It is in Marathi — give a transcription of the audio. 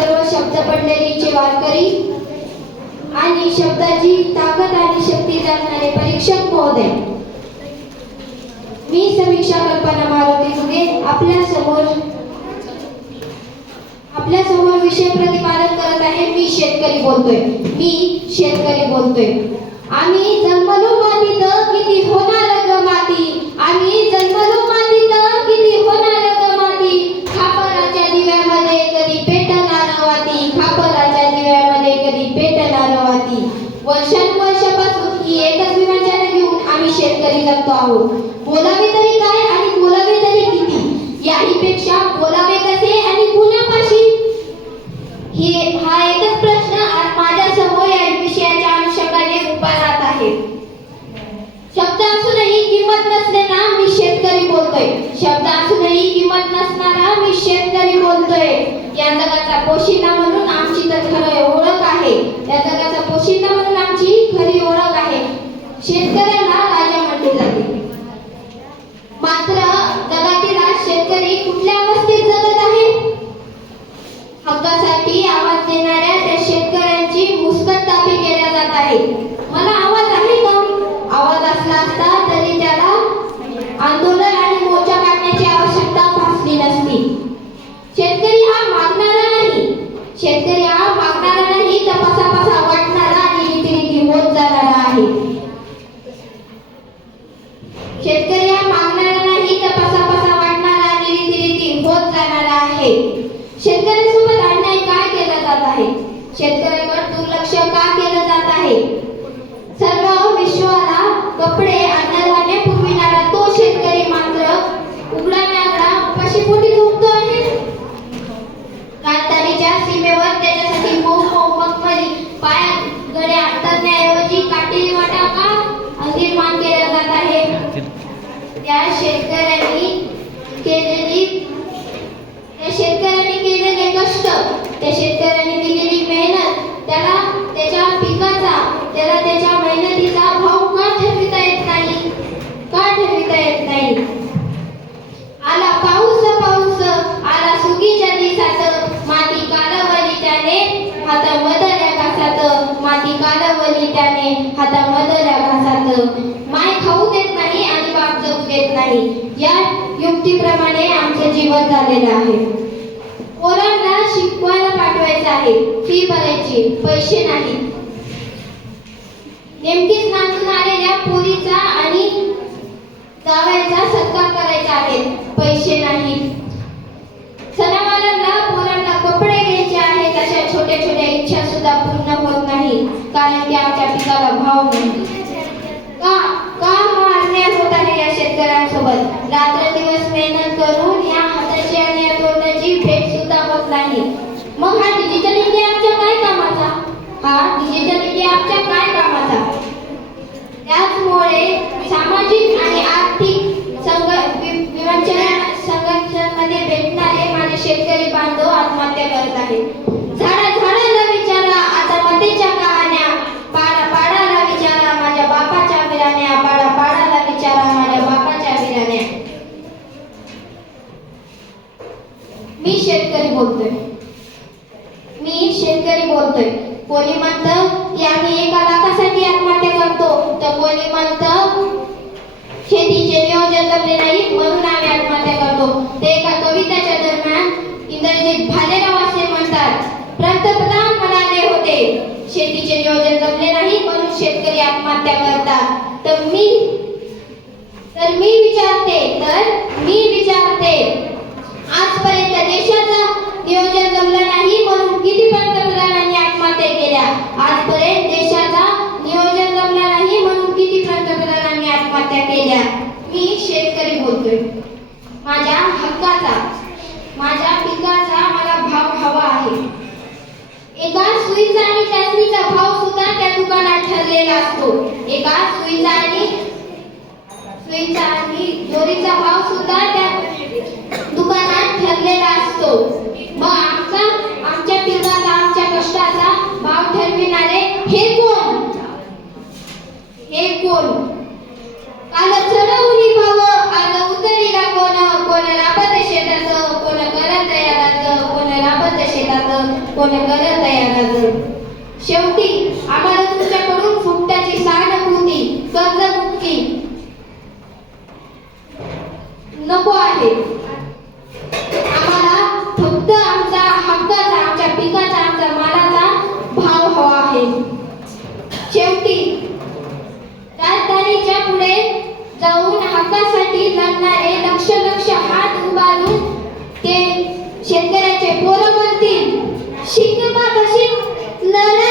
सर्व शब्द पडलेलीचे वारकरी आणि शब्दाची ताकद आणि शक्ती जाणणारे परीक्षक महोदय. मी समीक्षा कल्पना मारुती दुगे आपल्यासमोर आपल्यासमोर विषय प्रतिपादन करत आहे. मी शेतकरी बोलतोय. मी शेतकरी बोलतोय. आम्ही जन्मलो मातीत किती होणार? वर्षापासून ही एकच विमानचार घेऊन आम्ही शेतकरी जगतो आहोत. बोलावे तरी काय आणि बोलावे तरी किती? याहीपेक्षा बोलावे कसे आणि कुणापाशी? ही हा एकच प्रश्न आज माझ्यासमोर या विषयाच्या अनुषंगाने उभा राहत आहे. शब्द असूनही किंमत नसलेला मी शेतकरी बोलतोय. शब्द असूनही किंमत नसणारा मी शेतकरी बोलतोय. या जगाचा पोशिंदा म्हणून आमची तर खरं ओळख आहे या जगाचा पोशिंदा म्हणून आमची खरी ओळख आहे शेतकऱ्याला राजा म्हटले जाते मात्र जगातील आज शेतकरी कुठल्या अवस्थेत जगत आहे हक्कासाठी आवाज देणाऱ्या त्या शेतकऱ्यांची मुस्कटतापी केल्या जात आहे मला आवाज आहे का? आवाज असला असता तरी त्याला आंदोलन आणि मोर्चा काढण्याची आवश्यकता भासली नसती. शेतकरी हा मागणारा नाही. शेतकरी हा मागणारा नाही तपासापासा वाटणारा आणि रीतीरीती होत जाणारा आहे. शेतकरी हा मागणारा नाही तपासापासा वाटणारा आणि रीतीरीती होत जाणारा आहे. शेतकऱ्यांसोबत अन्याय काय केला जात आहे? शेतकऱ्यावर दुर्लक्ष का केलं जात आहे? सर्व विश्वाला कपडे अन्नधान्य पुरविणारा तो शेतकरी मात्र उघडा नागडा उपाशी पोटी झोपतो आहे. राजधानीच्या सीमेवर त्याच्यासाठी मऊ मऊ मखमली पायात गड्या अंतरण्याऐवजी काटेरी वाटा का निर्माण केला जात आहे. त्या शेतकऱ्यांनी केलेली त्या शेतकऱ्यांनी केलेले कष्ट त्या शेतकऱ्यांनी दिलेली मेहनत त्याला त्याच्या पिकाचा त्याला त्याच्या त्याने हाता घासात. माय खाऊ देत नाही आणि बाप जगू देत नाही. या युक्तीप्रमाणे आमचं जीवन झालेलं आहे. पोरांना शिकवायला पाठवायचं आहे. फी भरायची. पैसे नाही. नेमकीच नाचून आलेल्या पोरीचा आणि जावायचा सत्कार करायचा आहे. पैसे नाही. सणावारांना पोरांना कपडे घ्यायचे आहेत. अशा छोट्या छोट्या कारण की आमच्या पिकाला भाव मिळतो का का हा अन्याय होत आहे या शेतकऱ्यांसोबत? रात्रंदिवस मेहनत करून या हाताची आणि या तोंडाची भेट सुद्धा होत नाही. मग हा डिजिटल इंडिया आमच्या काय कामाचा? हा डिजिटल इंडिया आमच्या काय कामाचा? शेतकरी बोलतोय. कोणी म्हणतं की आम्ही एका लाखासाठी आत्महत्या करतो तर कोणी म्हणतं शेतीचे नियोजन जमले नाही म्हणून आम्ही आत्महत्या करतो. ते एका कवितेच्या दरम्यान इंद्रजित भालेराव असे म्हणतात पंतप्रधान म्हणाले होते शेतीचे नियोजन जमले नाही म्हणून शेतकरी आत्महत्या करतात. तर मी तर मी विचारते तर मी विचारते आजपर्यंत देशाचा नियोजन जमलं नाही म्हणून किती पंतप्रधानांनी आत्महत्या केल्या आजपर्यंत देशाचा नियोजन जमलं नाही म्हणून किती पंतप्रधानांनी आत्महत्या केल्या. मी शेतकरी बोलतोय माझ्या हक्काचा माझ्या पिकाचा मला भाव हवा आहे. एका सुईचा आणि चाचणीचा भाव सुद्धा त्या दुकानात ठरलेला असतो. एका सुईचा आणि सुईचा आणि दोरीचा भाव सुद्धा त्या दुकानात ठरलेला असतो. मग आमचा आमच्या पिकाचा आमच्या कष्टाचा भाव ठरविणारे हे कोण? हे कोण काल चढवली भाव आज उतरीला कोण कोण राबत शेतात कोण करत यादाचं कोण राबत शेतात कोणाकडे तयार आजर शेवटी आम्हाला तुमच्याकडून फुकटाची सहानुभूती कर्जमुक्ती. नको आहे आम्हाला फक्त आमचा हक्काचा आमच्या पिकाचा आमच्या मालाचा भाव हवा आहे शेवटी राजधानीच्या पुढे जाऊन हक्कासाठी लढणारे लक्ष लक्ष हात उभारून ते शेतकऱ्याचे पोरं म्हणतील शिकमा कशी लढा